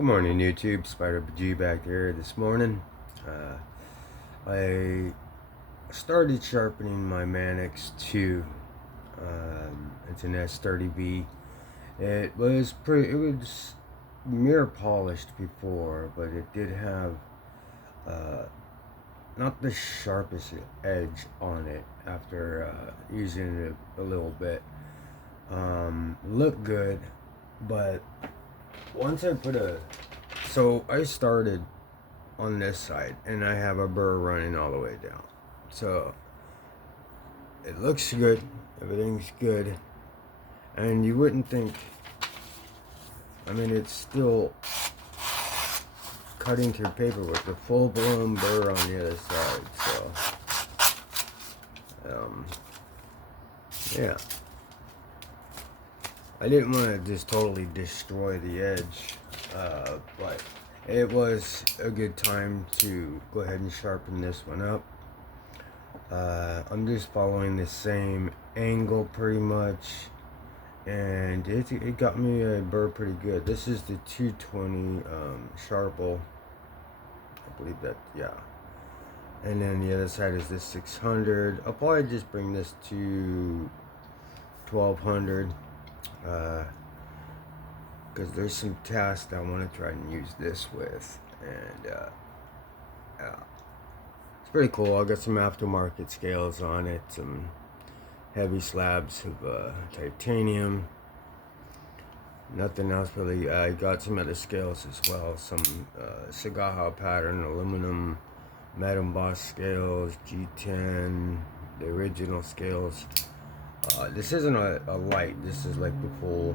Good morning, YouTube. Spyderco back here this morning. I started sharpening my Manix 2. It's an s30v. It was mirror polished before, but it did have not the sharpest edge on it after using it a little bit. Looked good, but once I so I started on this side and I have a burr running all the way down, so it looks good, everything's good, and you wouldn't think, I mean, it's still cutting through paper with the full-blown burr on the other side, so yeah, I didn't want to just totally destroy the edge, but it was a good time to go ahead and sharpen this one up. I'm just following the same angle pretty much, and it got me a burr pretty good. This is the 220 Sharple, I believe that, yeah. And then the other side is the 600. I'll probably just bring this to 1200. Because there's some tasks that I want to try and use this with, and yeah, it's pretty cool. I got some aftermarket scales on it, some heavy slabs of titanium, nothing else really. I got some other scales as well, some Sagaha pattern aluminum matte embossed scales, G10, the original scales. This isn't a light, this is like the full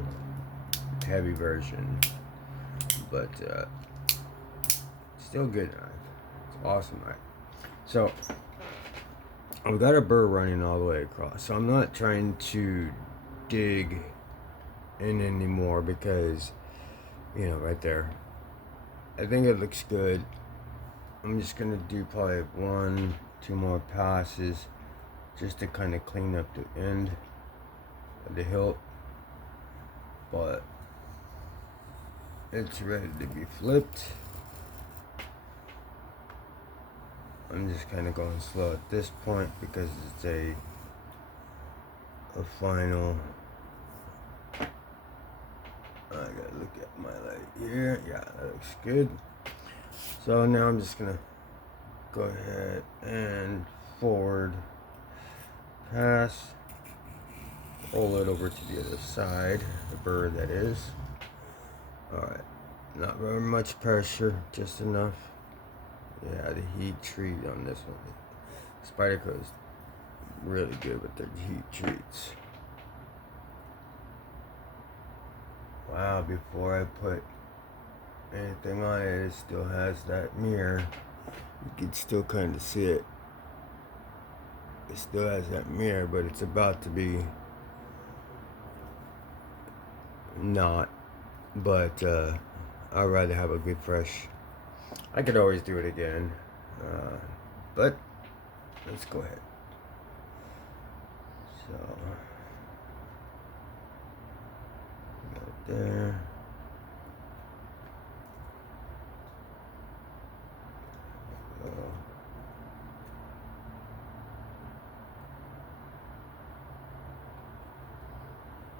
heavy version, but still good knife. It's an awesome knife. So I've got a burr running all the way across, so I'm not trying to dig in anymore because, you know, right there, I think it looks good. I'm just gonna do probably 1-2 more passes just to kind of clean up the end of the hilt, but it's ready to be flipped. I'm just kind of going slow at this point because it's a final. I gotta look at my light here. Yeah, that looks good. So now I'm just gonna go ahead and forward pass, roll it over to the other side, the burr that is. Alright, not very much pressure, just enough. Yeah, the heat treat on this one. Spyderco is really good with their heat treats. Wow, before I put anything on it, it still has that mirror. You can still kind of see it. It still has that mirror, but it's about to be not. But I'd rather have a good fresh. I could always do it again, but let's go ahead. So, got it there.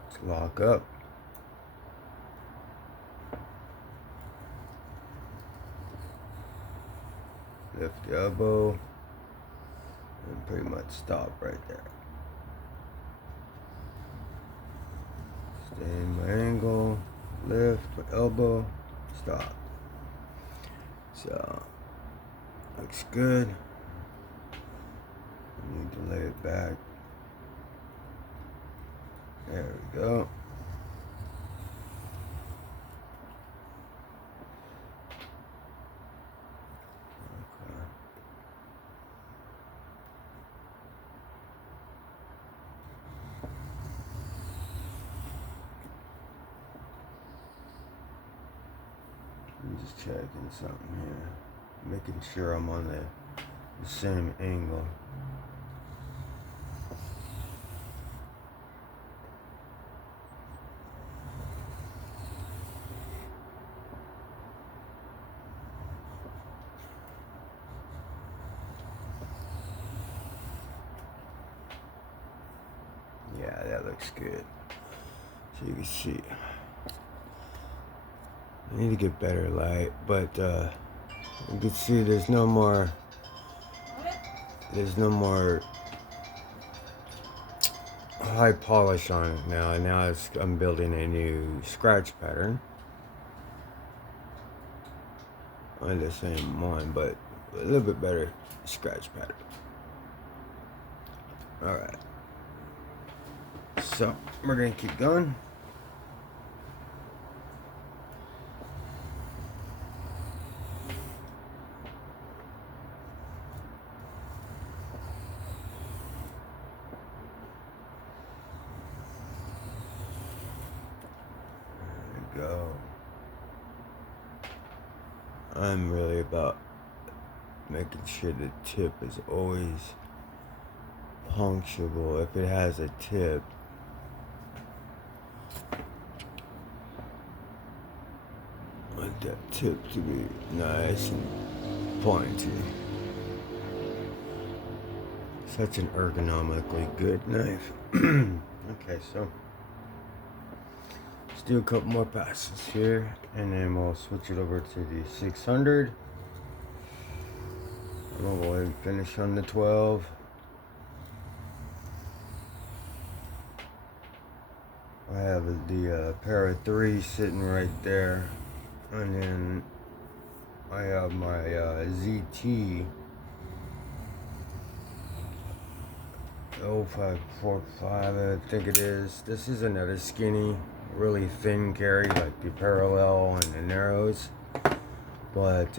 Let's lock up. Lift the elbow and pretty much stop right there. Stay in my angle, lift my elbow, stop. So, looks good. I need to lay it back. There we go. I'm just checking something here, making sure I'm on the same angle. Yeah, that looks good. So you can see. I need to get better light, but you can see there's no more high polish on it now. And now I'm building a new scratch pattern on the same one, but a little bit better scratch pattern. Alright, so we're gonna keep going. Go. I'm really about making sure the tip is always punctuable. If it has a tip, I want that tip to be nice and pointy. Such an ergonomically good knife. Okay, so let's do a couple more passes here, and then we'll switch it over to the 600. I'm going to finish on the 12. I have the pair of 3 sitting right there, and then I have my ZT 0545, I think it is. This is another skinny, really thin carry, like the parallel and the narrows, but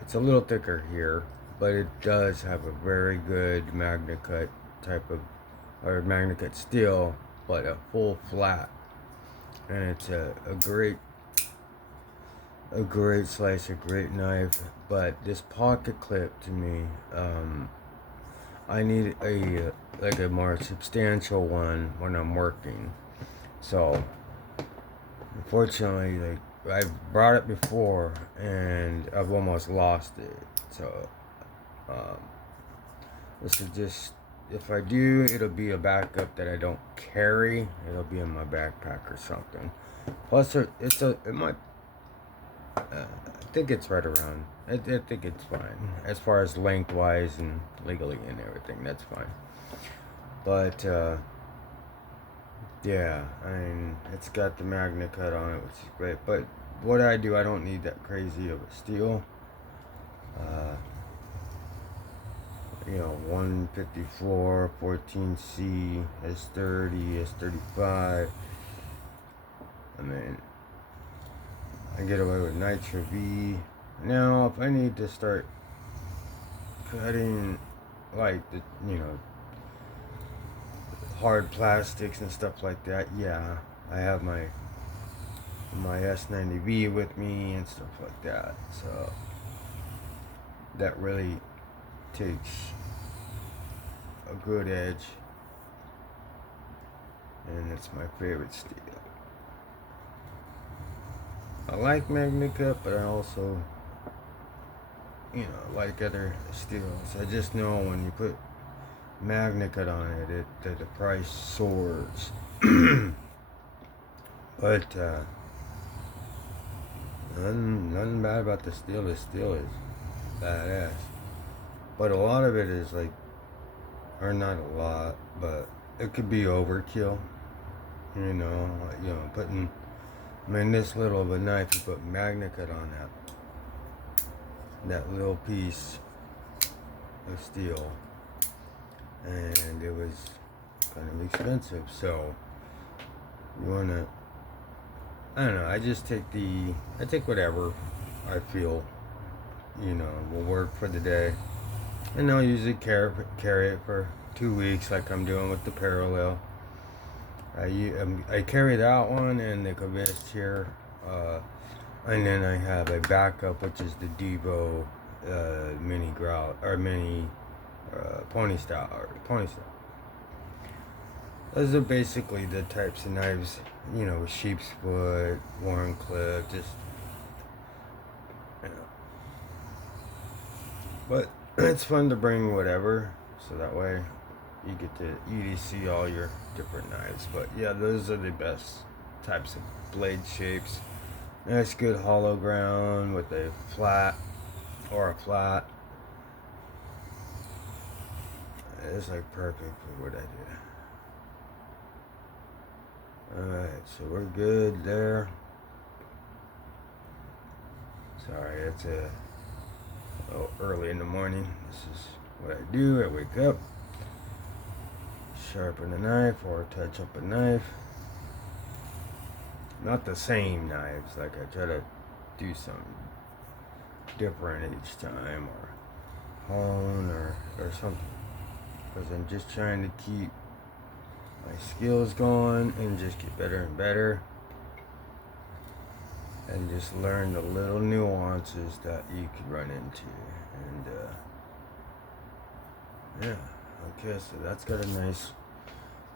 it's a little thicker here, but it does have a very good magna cut type of, or magna cut steel, but a full flat, and it's a great slice, a great knife. But this pocket clip, to me, I need a more substantial one when I'm working. So unfortunately, like, I've brought it before and I've almost lost it. So this is just, if I do, it'll be a backup that I don't carry. It'll be in my backpack or something. Plus, it might. I think it's right around. I think it's fine as far as lengthwise and legally and everything. That's fine. But yeah, I mean, it's got the magna cut on it, which is great. But what I do, I don't need that crazy of a steel. 154, 14C, S30, S35. I mean, I get away with Nitro V. Now, if I need to start cutting, like, hard plastics and stuff like that, yeah, I have my s90v with me and stuff like that. So that really takes a good edge, and it's my favorite steel. I like magna cut, but I also, like other steels. I just know when you put magna cut on it, the price soars. But nothing bad about the steel. The steel is badass. But a lot of it is like, or not a lot, but it could be overkill. Putting, this little of a knife, you put magna cut on that little piece of steel, and it was kind of expensive. So you wanna, I don't know, I take whatever I feel will work for the day, and I'll usually carry it for 2 weeks, like I'm doing with the parallel. I carry that one and the Cavist here, and then I have a backup, which is the Devo mini grout, or mini pony style. Those are basically the types of knives, with sheep's foot, worn clip, just, But it's fun to bring whatever, so that way you get to see all your different knives. But yeah, those are the best types of blade shapes. Nice good hollow ground with a flat or a flat. It's like perfect for what I do. Alright, so we're good there. Sorry, it's a little early in the morning. This is what I do. I wake up, sharpen a knife or touch up a knife. Not the same knives, like I try to do something different each time, or hone or something, because I'm just trying to keep my skills going and just get better and better, and just learn the little nuances that you could run into. And yeah, okay, so that's got a nice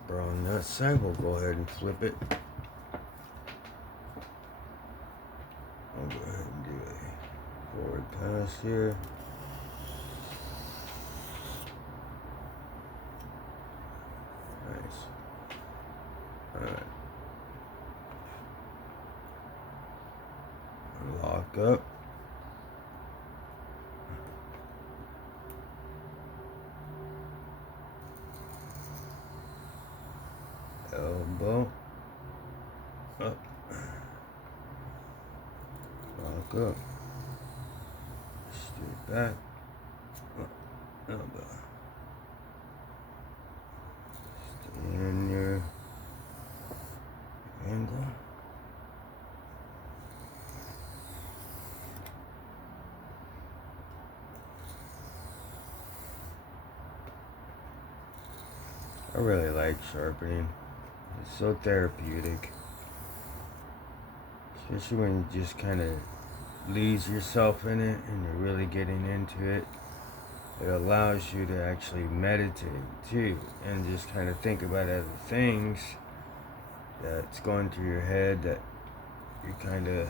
brown nut side. We'll go ahead and flip it. I'll go ahead and do a forward pass here. Nice. Alright. Lock up. Elbow. Up. Lock up. Straight back. Up. Elbow. Stay in your angle. I really like sharpening. It's so therapeutic. Especially when you just kind of lose yourself in it and you're really getting into it. It allows you to actually meditate too, and just kind of think about other things that's going through your head that you kind of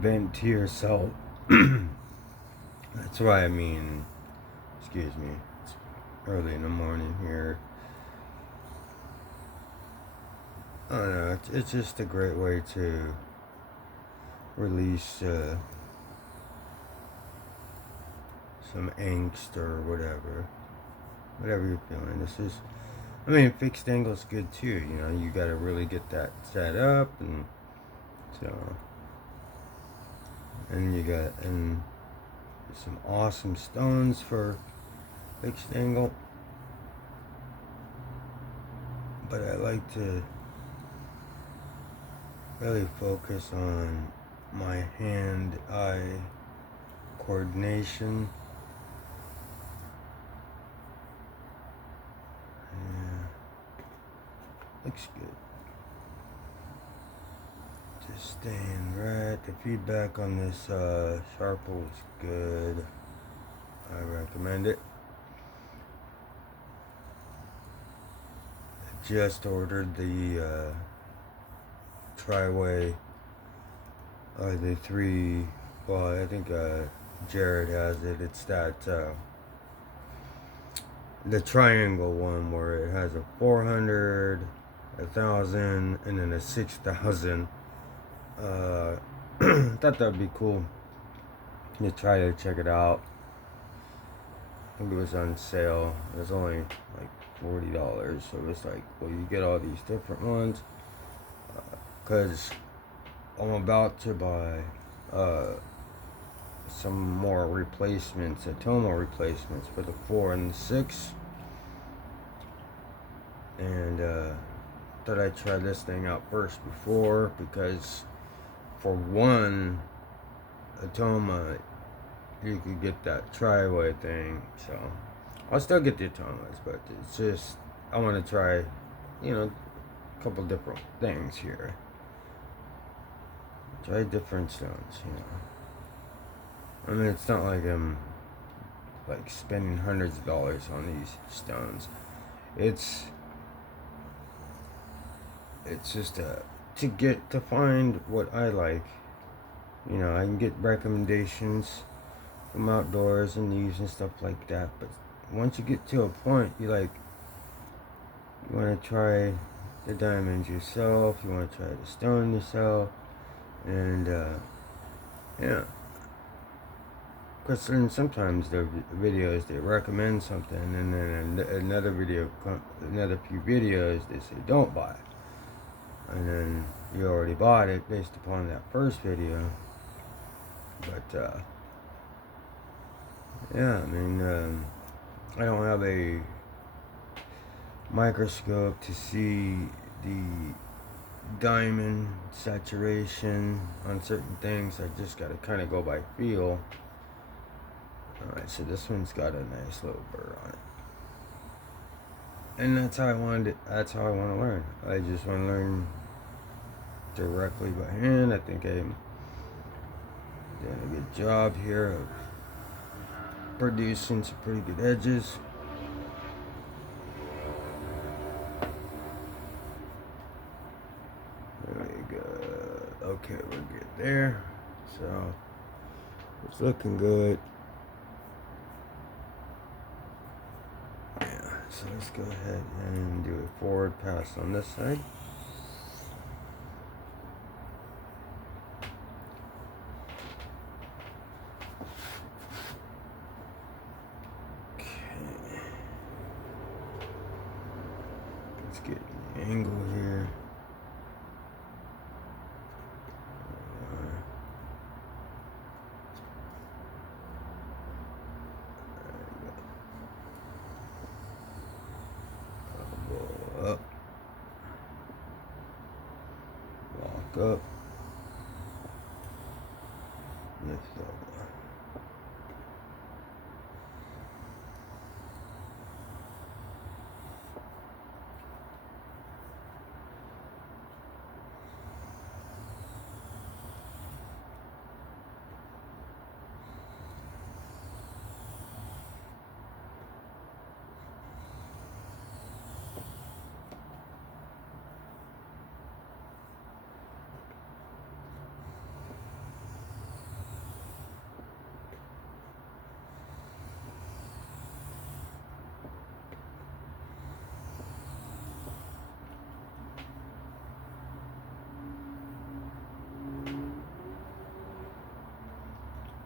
vent to yourself. That's why, I mean, excuse me, it's early in the morning here. I don't know, it's just a great way to release some angst or whatever you're feeling. This is, I mean, fixed angle's good too, you know, you gotta really get that set up, and so, and you got, and some awesome stones for fixed angle, but I like to really focus on my hand-eye coordination. Yeah, looks good. Just staying right. The feedback on this Sharple is good. I recommend it. I just ordered the Triway, the 3, well, I think Jared has it. It's that the triangle one where it has a 400, 1,000, and then a 6,000. Thought that'd be cool to try to check it out. I think it was on sale. It was only like $40, so it was like, well, you get all these different ones. Because I'm about to buy some more replacements, Atoma replacements for the 4 and the 6. And thought I'd try this thing out first before, because for one Atoma you could get that Triway thing. So I'll still get the Atomas, but it's just, I want to try, you know, a couple different things here. Try different stones, you know. I mean, it's not like I'm like spending hundreds of dollars on these stones. It's just to find what I like. You know, I can get recommendations from outdoors and these and stuff like that, but once you get to a point, you want to try the diamonds yourself, you want to try the stone yourself, and yeah. Because sometimes the videos, they recommend something, and then another few videos, they say don't buy, and then you already bought it based upon that first video. But yeah, I mean, I don't have a microscope to see the diamond saturation on certain things. I just gotta kind of go by feel. Alright, so this one's got a nice little burr on it. And that's how I want to learn. I just want to learn directly by hand. I think I'm doing a good job here of producing some pretty good edges. There we go. Okay, we're good there. So it's looking good. Yeah, so let's go ahead and do a forward pass on this side. Get the angle here. Up, lock up, lift up.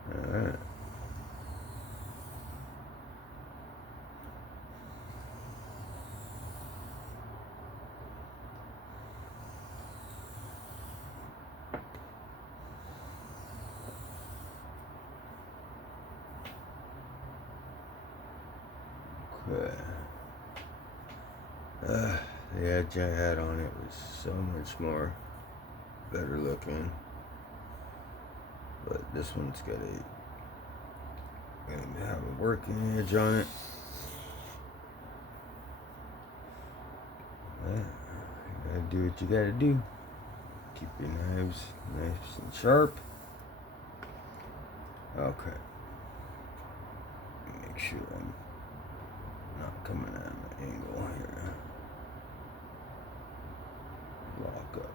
Alright. Okay. The edge I had on it was so much more better looking. But this one's got gonna have a working edge on it. You gotta do what you gotta do. Keep your knives nice and sharp. Okay. Make sure I'm not coming at an angle here. Lock up.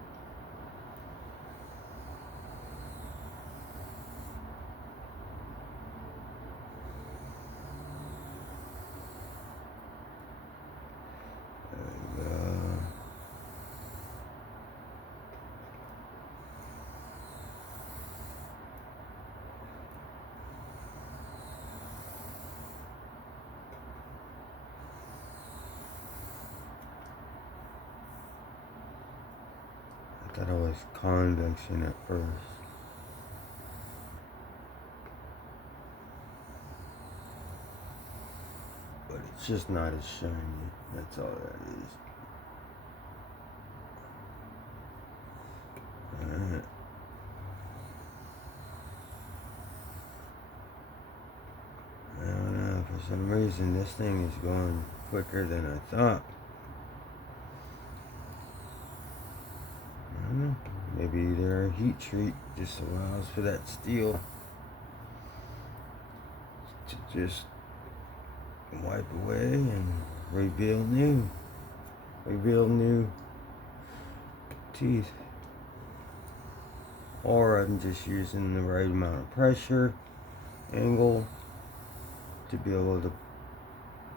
I thought it was convection at first. But it's just not as shiny. That's all that is. Alright. I don't know, for some reason this thing is going quicker than I thought. I don't know. Maybe their heat treat just allows for that steel to just wipe away and reveal new teeth. Or I'm just using the right amount of pressure, angle to be able to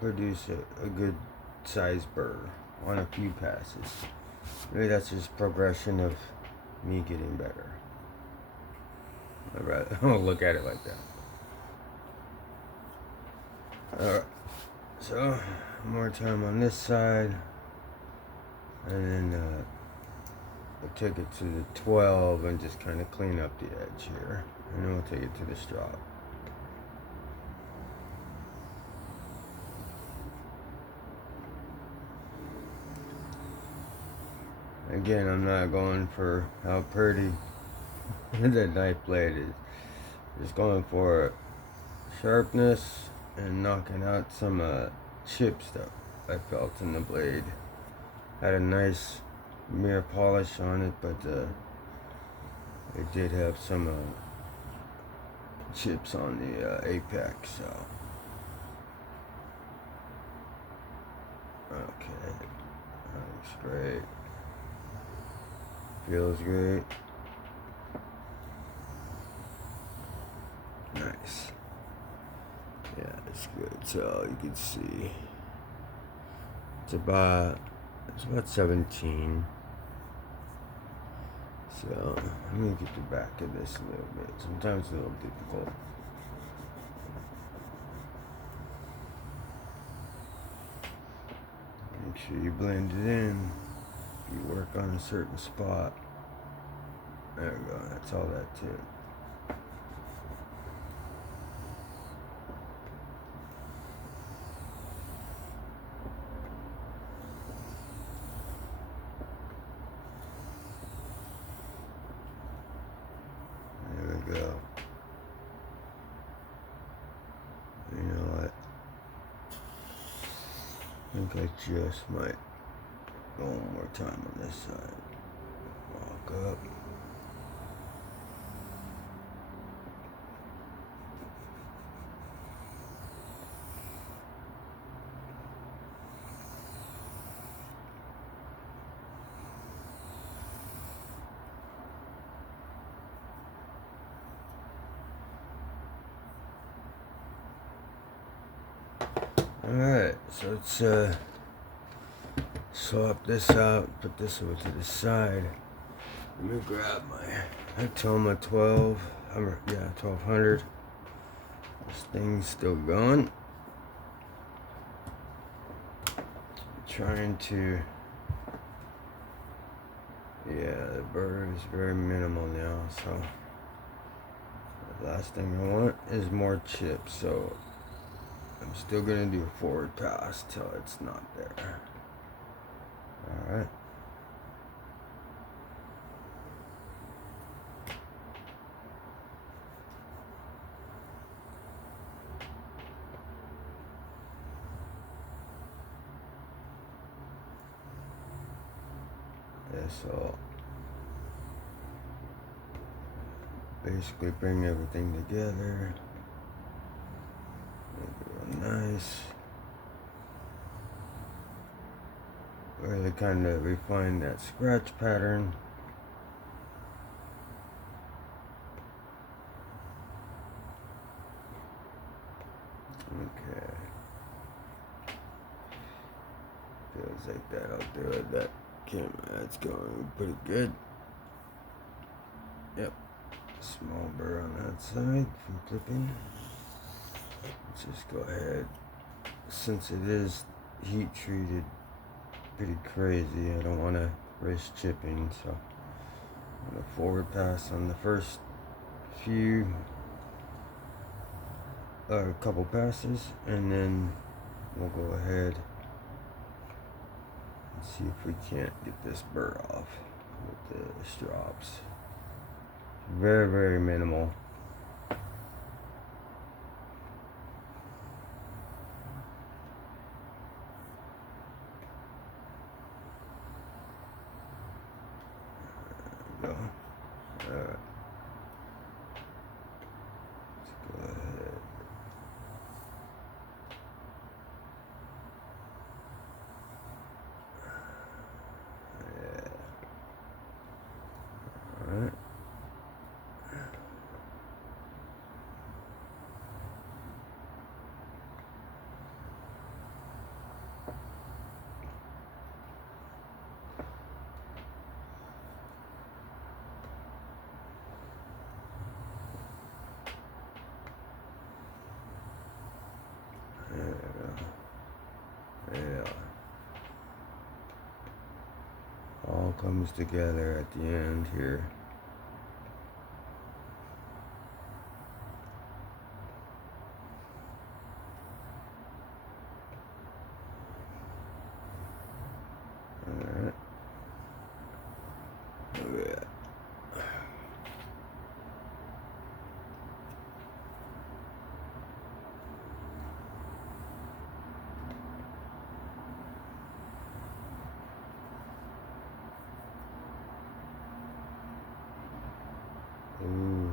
produce a good size burr on a few passes. Maybe that's just progression of me getting better. I don't look at it like that. Alright, so more time on this side, and then we'll take it to the 12 and just kind of clean up the edge here, and then we'll take it to the strop. Again, I'm not going for how pretty the knife blade is. Just going for sharpness and knocking out some chips that I felt in the blade. Had a nice mirror polish on it, but it did have some chips on the apex. So okay, that looks great. Feels great. Nice. Yeah, it's good. So you can see it's about 17. So let me get the back of this a little bit. Sometimes it's a little difficult. Make sure you blend it in. You work on a certain spot. There we go. That's all that too. There we go. You know what? I think I just might go one more time on this side. Walk up. Alright, so let's swap this out, put this over to the side. Let me grab my Atoma 1200. This thing's still going. Trying to, yeah, the burr is very minimal now, so the last thing I want is more chips, so I'm still gonna do a forward pass till it's not there. Alright. Yeah, so basically bring everything together. Make it real nice. Really kind of refine that scratch pattern. Okay. Feels like that'll do it. That camera, that's going pretty good. Yep. Small burr on that side from clipping. Let's just go ahead. Since it is heat treated pretty crazy, I don't want to risk chipping, so I'm going to forward pass on the first few couple passes, and then we'll go ahead and see if we can't get this burr off with the strops. Very, very minimal. There we go. Alright. Let's go ahead. Yeah. Alright. comes together at the end here. Alright. Yeah. Ooh,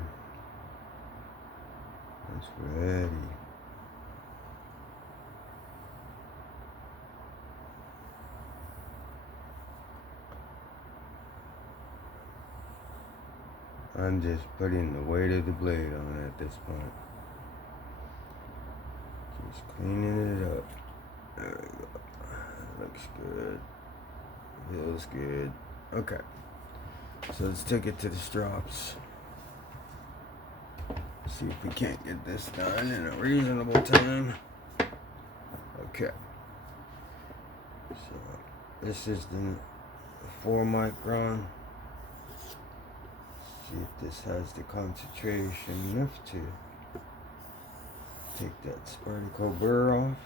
that's ready. I'm just putting the weight of the blade on it at this point. Just cleaning it up. There we go. Looks good. Feels good. Okay. So let's take it to the strops. See if we can't get this done in a reasonable time. Okay. So this is the 4 micron. See if this has the concentration enough to take that Spyderco burr off.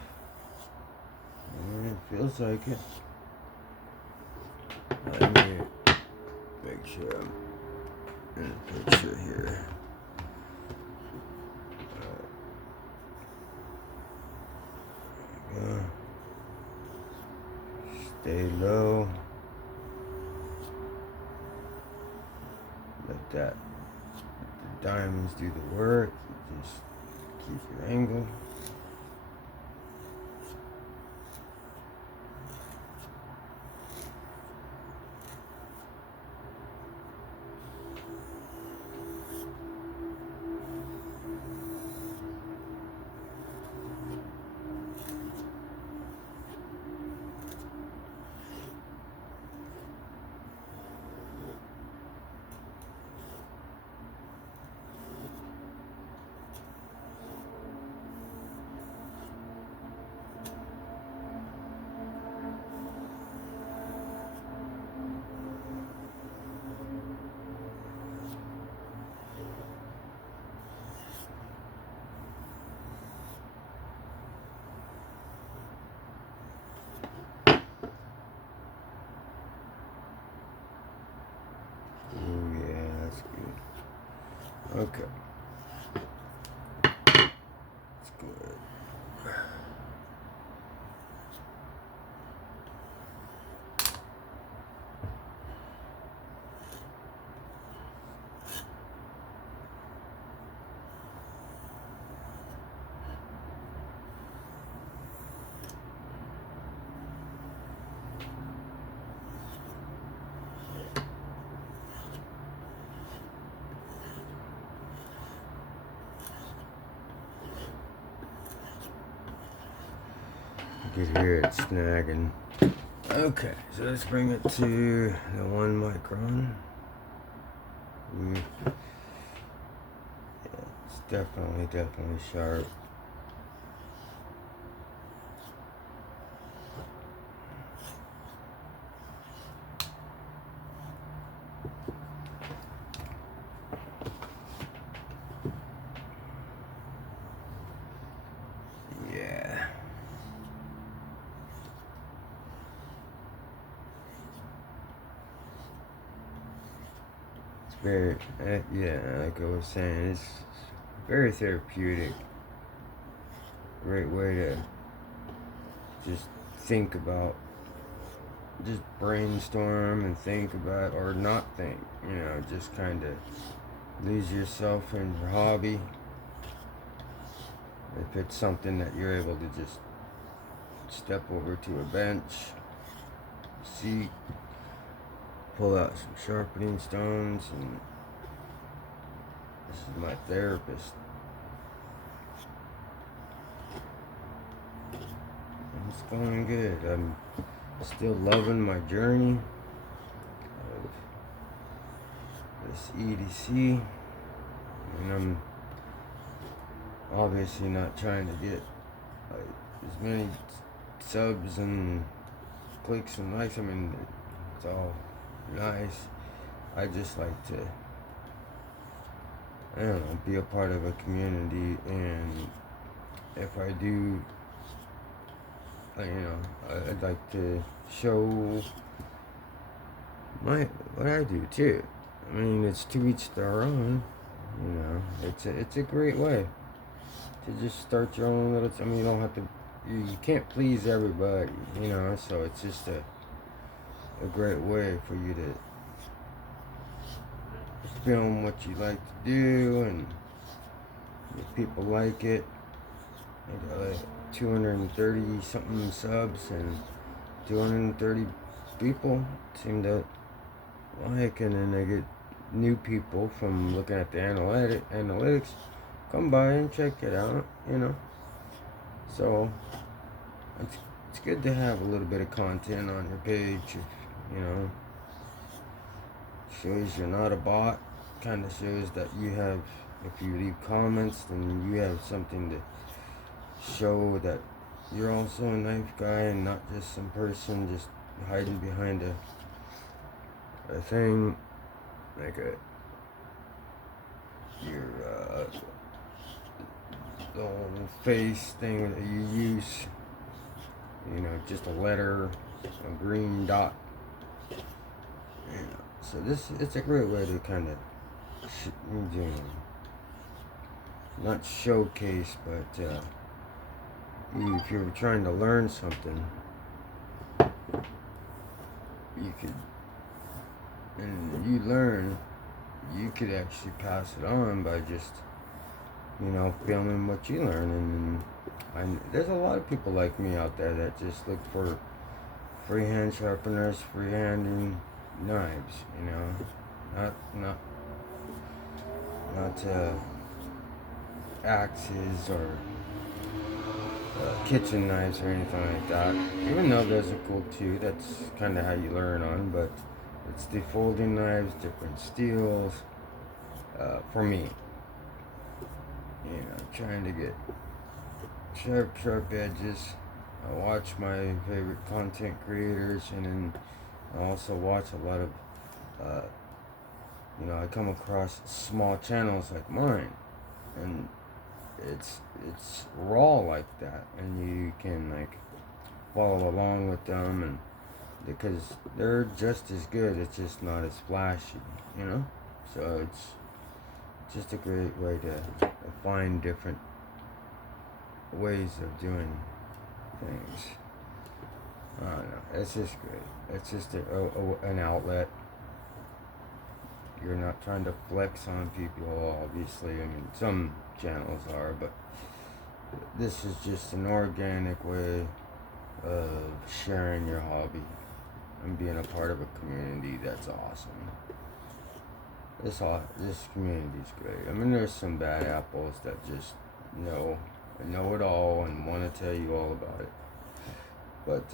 And it feels like it. Let me make sure I'm in the picture here. Stay low. Let the diamonds do the work. You just keep your angle. Okay. That's good. You can hear it snagging. Okay, so let's bring it to the 1 micron. Yeah, it's definitely sharp. Yeah. It's very, yeah, like I was saying, it's very therapeutic. Great way to just think about, just brainstorm and think about, or not think, you know, just kind of lose yourself in your hobby. If it's something that you're able to just step over to a bench, seat, pull out some sharpening stones, and this is my therapist. And it's going good. I'm still loving my journey of this EDC, and I'm obviously not trying to get as many subs and clicks and likes. I mean, it's all nice. I just like to, I don't know, be a part of a community, and if I do, I'd like to show what I do too. I mean, it's to each their own. It's a great way to just start your own little. I mean, you don't have to. You can't please everybody, So it's just a great way for you to film what you like to do, and if people like it. I got like 230 something subs, and 230 people seem to like, and then I get new people from looking at the analytics, come by and check it out, So it's good to have a little bit of content on your page, shows you're not a bot. Kind of shows that you have, if you leave comments, then you have something to show that you're also a knife guy and not just some person just hiding behind a thing like your little face thing that you use, just a letter, a green dot, so it's a great way to kind of not showcase, but if you're trying to learn something, you could, and you could actually pass it on by just, filming what you learn. And there's a lot of people like me out there that just look for freehand sharpeners, freehanding knives, not axes or kitchen knives or anything like that. Even though those are cool too, that's kind of how you learn on. But it's the folding knives, different steels. For me, trying to get sharp edges. I watch my favorite content creators, and then I also watch a lot of, I come across small channels like mine, and it's raw like that, and you can follow along with them, and because they're just as good, it's just not as flashy, So it's just a great way to find different ways of doing things. I don't know. It's just great. It's just an outlet. You're not trying to flex on people, obviously. I mean, some channels are, but this is just an organic way of sharing your hobby and being a part of a community that's awesome. This community is great. I mean, there's some bad apples that just know it all and want to tell you all about it. But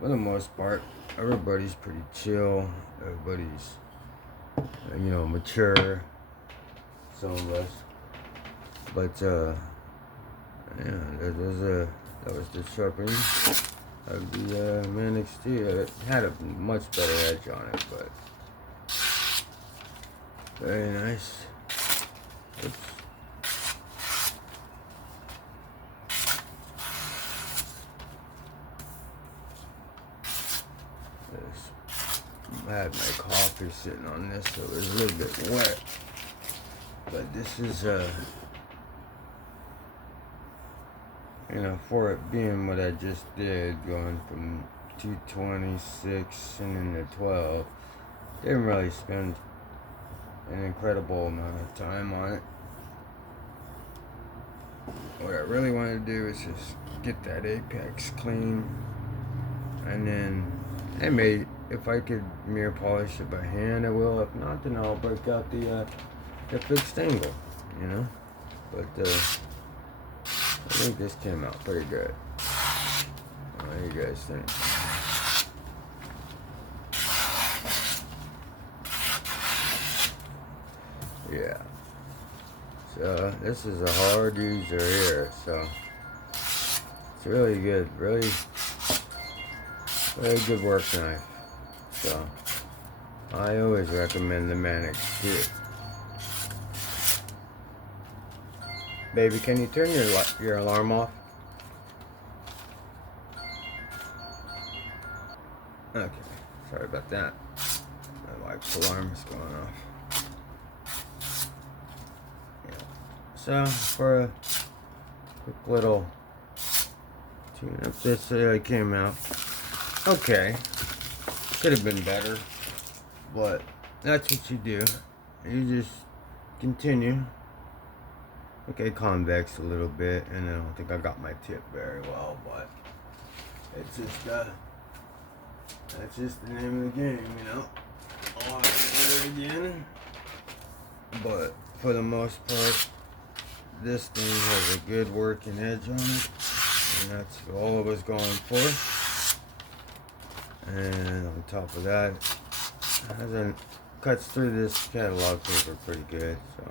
for the most part, everybody's pretty chill. Everybody's, mature. Some of us. But that was the sharpening of the Manix too. It had a much better edge on it, but very nice. Oops. I had my coffee sitting on this, so it was a little bit wet. But this is for it being what I just did, going from 226 and then to 12, didn't really spend an incredible amount of time on it. What I really want to do is just get that apex clean, and then if I could mirror polish it by hand, I will. If not, then I'll break out the fixed angle, But I think this came out pretty good. What do you guys think? Yeah. So this is a hard user here, so it's really good, really good work knife. So I always recommend the Manix too. Baby, can you turn your alarm off? Okay, sorry about that. My wife's alarm is going off. Yeah. So for a quick little tune up, this came out okay. Could have been better, but that's what you do. You just continue. Okay, convex a little bit, and I don't think I got my tip very well, but it's just that's just the name of the game, you know. I'll have to do it again, but for the most part, this thing has a good working edge on it, and that's all I was going for. And on top of that, it cuts through this catalog paper pretty good, so.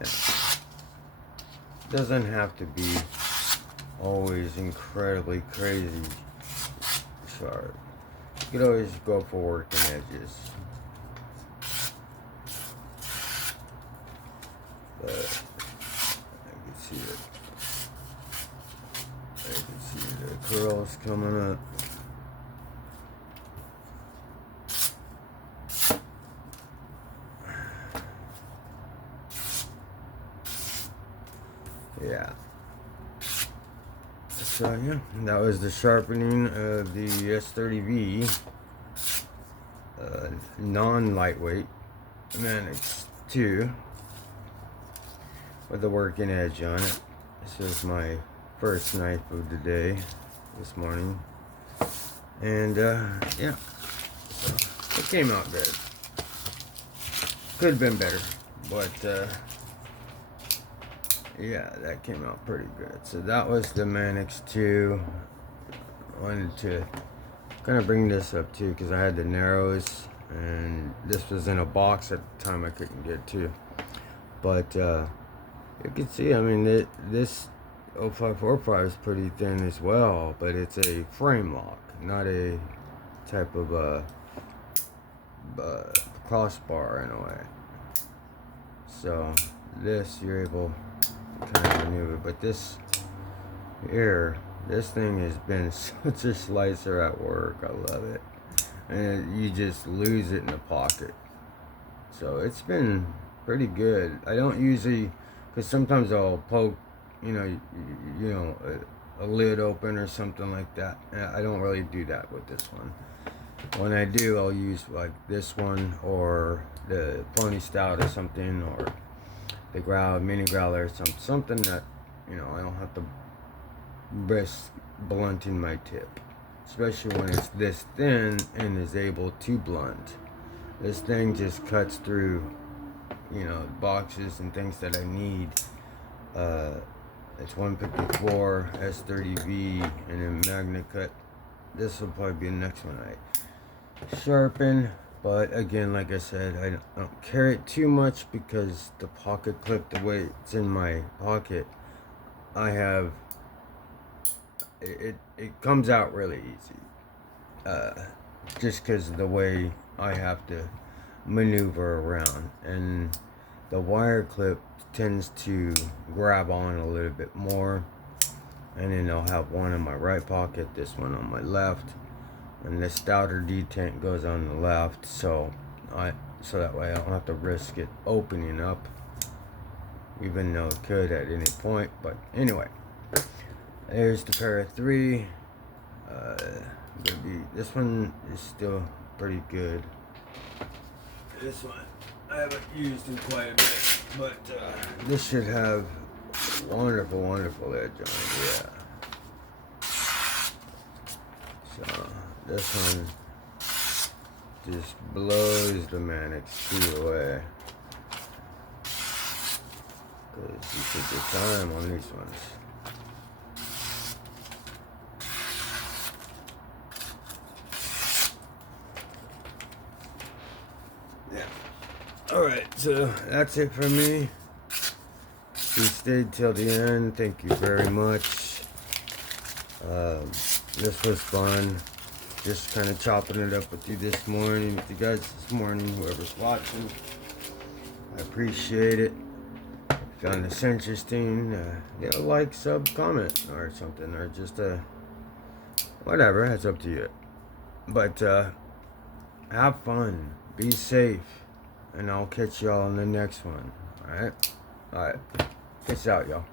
Yeah. Doesn't have to be always incredibly crazy sharp. You could always go for working edges. But I can see it. I can see the curls coming up. Yeah. So yeah, that was the sharpening of the S30v non-lightweight Manix 2 with a working edge on it. This is my first knife of the day this morning, and yeah, so it came out good. Could have been better, but yeah, that came out pretty good. So that was the Manix 2. I wanted to kind of bring this up too because I had the narrows, and this was in a box at the time I couldn't get to. But you can see, I mean, this 0545 is pretty thin as well, but it's a frame lock, not a type of crossbar in a way. So this you're able kind of maneuver, but this here, this thing has been such a slicer at work. I love it, and you just lose it in the pocket. So it's been pretty good. I don't usually, because sometimes I'll poke, you know, a lid open or something like that. I don't really do that with this one. When I do, I'll use like this one or the Pony Stout or something, or the mini growler or something that, you know, I don't have to risk blunting my tip, especially when it's this thin and is able to blunt. This thing just cuts through, you know, boxes and things that I need. It's 154 S30v and then Magna Cut. This will probably be the next one I sharpen. But again, like I said, I don't carry it too much because the pocket clip, the way it's in my pocket, I have it comes out really easy. Just because of the way I have to maneuver around, and the wire clip tends to grab on a little bit more, and then I'll have one in my right pocket, this one on my left. And the stouter detent goes on the left, so that way I don't have to risk it opening up, even though it could at any point. But anyway, there's the pair of 3. This one is still pretty good. This one I haven't used in quite a bit, but this should have wonderful edge on it. Yeah. So this one just blows the Manix 2 away. Because you take your time on these ones. Yeah. Alright, so that's it for me. If you stayed till the end, thank you very much. This was fun. Just kind of chopping it up with you this morning, with you guys this morning, whoever's watching. I appreciate it. If you found this interesting, like, sub, comment, or something, or just whatever. That's up to you. But have fun, be safe, and I'll catch y'all in the next one. All right. Peace out, y'all.